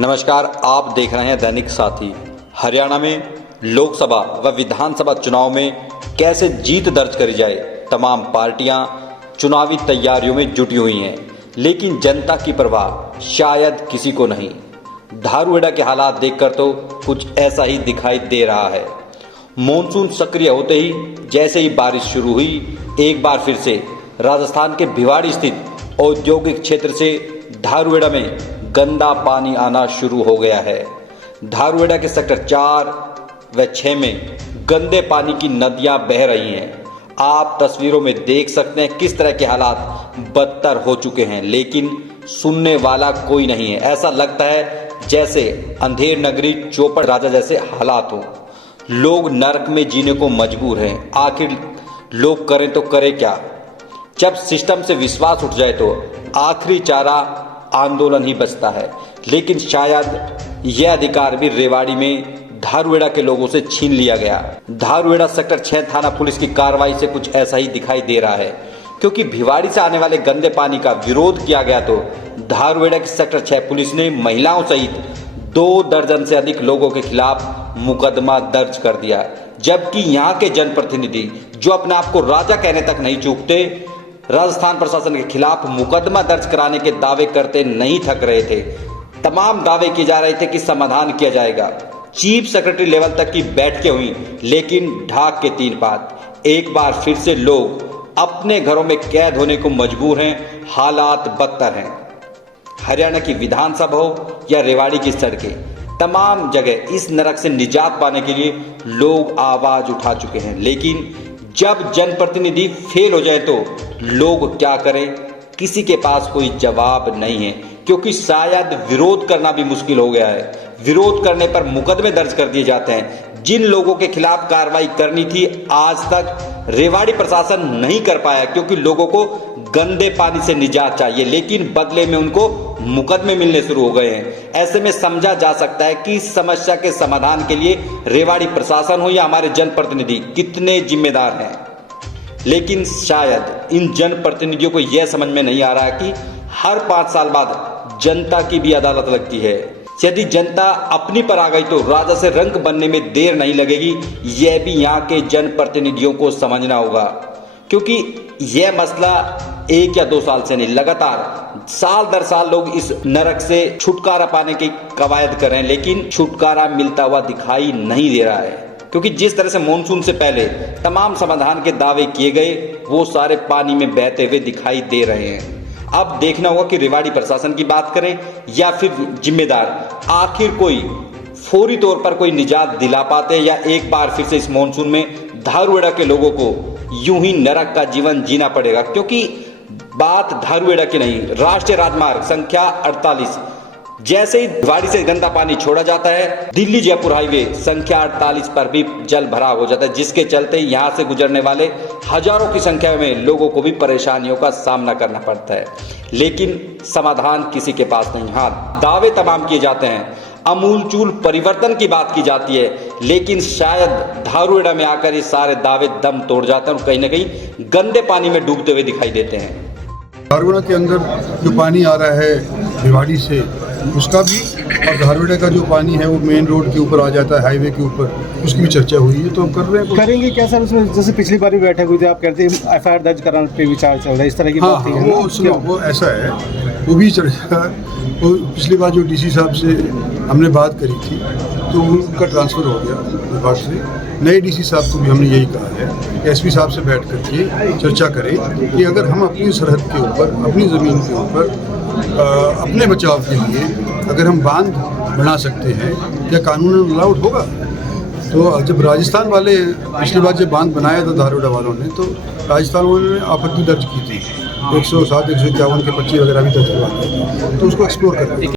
नमस्कार, आप देख रहे हैं दैनिक साथी। हरियाणा में लोकसभा व विधानसभा चुनाव में कैसे जीत दर्ज करी जाए, तमाम पार्टियां चुनावी तैयारियों में जुटी हुई हैं, लेकिन जनता की परवाह शायद किसी को नहीं। धारूहेड़ा के हालात देखकर तो कुछ ऐसा ही दिखाई दे रहा है। मॉनसून सक्रिय होते ही जैसे ही बारिश शुरू हुई, एक बार फिर से राजस्थान के भिवाड़ी स्थित औद्योगिक क्षेत्र से धारूहेड़ा में गंदा पानी आना शुरू हो गया है। धारूहेड़ा के सेक्टर 4 व 6 में गंदे पानी की नदियां बह रही हैं। आप तस्वीरों में देख सकते हैं किस तरह के हालात बदतर हो चुके हैं, लेकिन सुनने वाला कोई नहीं है। ऐसा लगता है जैसे अंधेर नगरी चौपड़ राजा जैसे हालात हो। लोग नरक में जीने को मजबूर हैं। आखिर लोग करें तो करें क्या? जब सिस्टम से विश्वास उठ जाए तो आखिरी चारा आंदोलन ही बचता है। लेकिन शायद यह अधिकार भी रेवाड़ी में धारूहेड़ा के लोगों से छीन लिया गया। धारूहेड़ा सेक्टर 6 थाना पुलिस की कार्रवाई से कुछ ऐसा ही दिखाई दे रहा है, क्योंकि भिवाड़ी से आने वाले गंदे पानी का विरोध किया गया तो धारूहेड़ा की सेक्टर 6 पुलिस ने महिलाओं सहित 2 दर्जन से अधिक लोगों के खिलाफ मुकदमा दर्ज कर दिया। जबकि यहाँ के जनप्रतिनिधि, जो अपने आप को राजा कहने तक नहीं चूकते, राजस्थान प्रशासन के खिलाफ मुकदमा दर्ज कराने के दावे करते नहीं थक रहे थे। तमाम दावे किए जा रहे थे कि समाधान किया जाएगा। चीफ सेक्रेटरी लेवल तक की बैठकें हुई, लेकिन ढाक के 3 बात। एक बार फिर से लोग अपने घरों में कैद होने को मजबूर हैं। हालात बदतर हैं। हरियाणा की विधानसभा हो या रेवाड़ी की सड़कें, तमाम जगह इस नरक से निजात पाने के लिए लोग आवाज उठा चुके हैं। लेकिन जब जनप्रतिनिधि फेल हो जाए तो लोग क्या करें? किसी के पास कोई जवाब नहीं है, क्योंकि शायद विरोध करना भी मुश्किल हो गया है। विरोध करने पर मुकदमे दर्ज कर दिए जाते हैं। जिन लोगों के खिलाफ कार्रवाई करनी थी, आज तक रेवाड़ी प्रशासन नहीं कर पाया, क्योंकि लोगों को गंदे पानी से निजात चाहिए, लेकिन बदले में उनको मुकदमे मिलने शुरू हो गए हैं। ऐसे में समझा जा सकता है कि समस्या के समाधान के लिए रेवाड़ी प्रशासन हो या हमारे जनप्रतिनिधि कितने जिम्मेदार हैं। लेकिन शायद इन जनप्रतिनिधियों को यह समझ में नहीं आ रहा है कि हर 5 साल बाद जनता की भी अदालत लगती है। यदि जनता अपनी पर आ गई तो राजा से रंग बनने में देर नहीं लगेगी। यह भी यहाँ के जनप्रतिनिधियों को समझना होगा, क्योंकि यह मसला 1 या 2 साल से नहीं, लगातार साल दर साल लोग इस नरक से छुटकारा पाने की कवायद कर रहे हैं, लेकिन छुटकारा मिलता हुआ दिखाई नहीं दे रहा है। क्योंकि जिस तरह से मॉनसून से पहले तमाम समाधान के दावे किए गए, वो सारे पानी में बहते हुए दिखाई दे रहे हैं। अब देखना होगा कि रेवाड़ी प्रशासन की बात करें या फिर जिम्मेदार आखिर कोई फौरी तौर पर कोई निजात दिला पाते हैं, या एक बार फिर से इस मॉनसून में धारूहेड़ा के लोगों को यूं ही नरक का जीवन जीना पड़ेगा। क्योंकि बात धारूहेड़ा की नहीं, राष्ट्रीय राजमार्ग संख्या 48, जैसे ही भिवाड़ी से गंदा पानी छोड़ा जाता है, दिल्ली जयपुर हाईवे संख्या 48 पर भी जल भराव हो जाता है, जिसके चलते यहाँ से गुजरने वाले हजारों की संख्या में लोगों को भी परेशानियों का सामना करना पड़ता है। लेकिन समाधान किसी के पास नहीं। हाँ, दावे तमाम किए जाते हैं, अमूलचूल परिवर्तन की बात की जाती है, लेकिन शायद धारूहेड़ा में आकर ये सारे दावे दम तोड़ जाते हैं और कहीं ना कहीं गंदे पानी में डूबते हुए दिखाई देते हैं। धारूहेड़ा के अंदर जो पानी आ रहा है भिवाड़ी से, उसका भी, और धारूहेड़ा का जो पानी है वो मेन रोड के ऊपर आ जाता है, हाईवे के ऊपर, उसकी भी चर्चा हुई है। तो हम कर रहे हैं। करेंगे क्या सर उसमें? जैसे पिछली बार भी बैठक हुई थी, आप कहते हैं FIR दर्ज कराने पे विचार चल रहा है, इस तरह की बात थी। वो ऐसा है, वो भी चर्चा। वो पिछली बार जो DC साहब से हमने बात करी थी, तो उनका ट्रांसफ़र हो गया विभाग से। नए DC साहब को भी हमने यही कहा है कि SP साहब से बैठ करके चर्चा करें कि अगर हम अपनी सरहद के ऊपर, अपनी ज़मीन के ऊपर अपने बचाव के लिए अगर हम बांध बना सकते हैं, क्या कानून अलाउड होगा? तो जब राजस्थान वाले पिछली बार जब बांध बनाया था धारूहेड़ा वालों ने, तो राजस्थान वालों ने आपत्ति दर्ज की थी, 107, 151 के 25 वगैरह भी दर्ज करवा दिए थे। तो उसको एक्सप्लोर करते हैं।